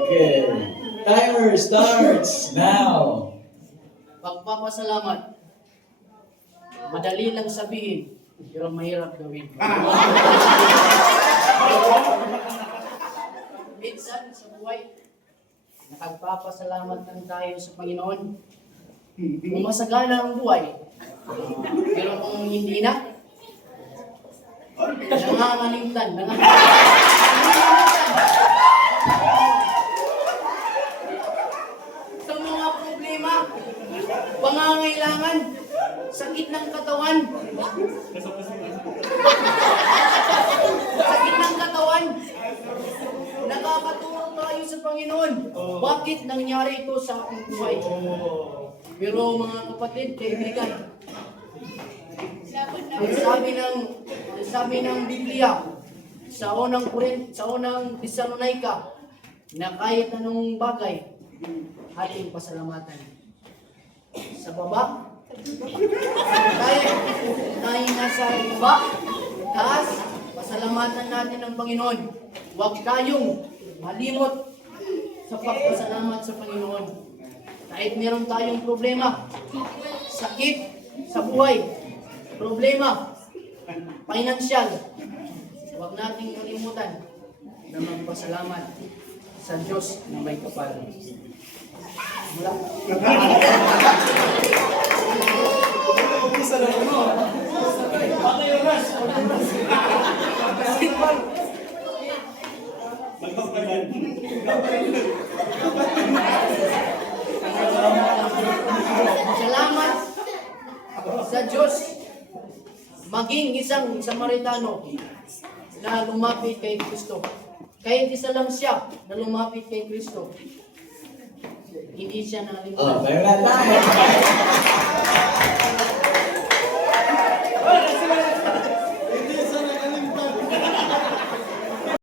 Okay. Timer starts now. Pagpapasalamat. Madali lang sabihin, pero mahirap gawin. Minsan sa buhay, nakagpapasalamat lang tayo sa Panginoon. Kung masagana ang buhay, pero kung hindi na, nangangalimtan. Sa mga problema, pangangailangan, sakit ng katawan. Sakit ng katawan. Nakakatulong tayo sa Panginoon. Bakit nangyari ito sa aking buhay? Pero mga kapatid, kaibigan, ang sabi ng Biblia sa unang Thessalonica na kahit anong bagay ating pasalamatan. Sa baba, tayo nasa baba, taas, pasalamatan natin ang Panginoon. Huwag tayong malimot sa pagpasalamat sa Panginoon. Kahit meron tayong problema, sakit sa buhay, problema, financial, huwag nating kalimutan na magpasalamat sa Diyos na may kapal. Mula. Salamat sa Diyos. Maging isang Samaritano na lumapit kay Kristo. Kahit isa lang siya na lumapit kay Kristo, hindi siya Oh, nalimutan. meron na tayo.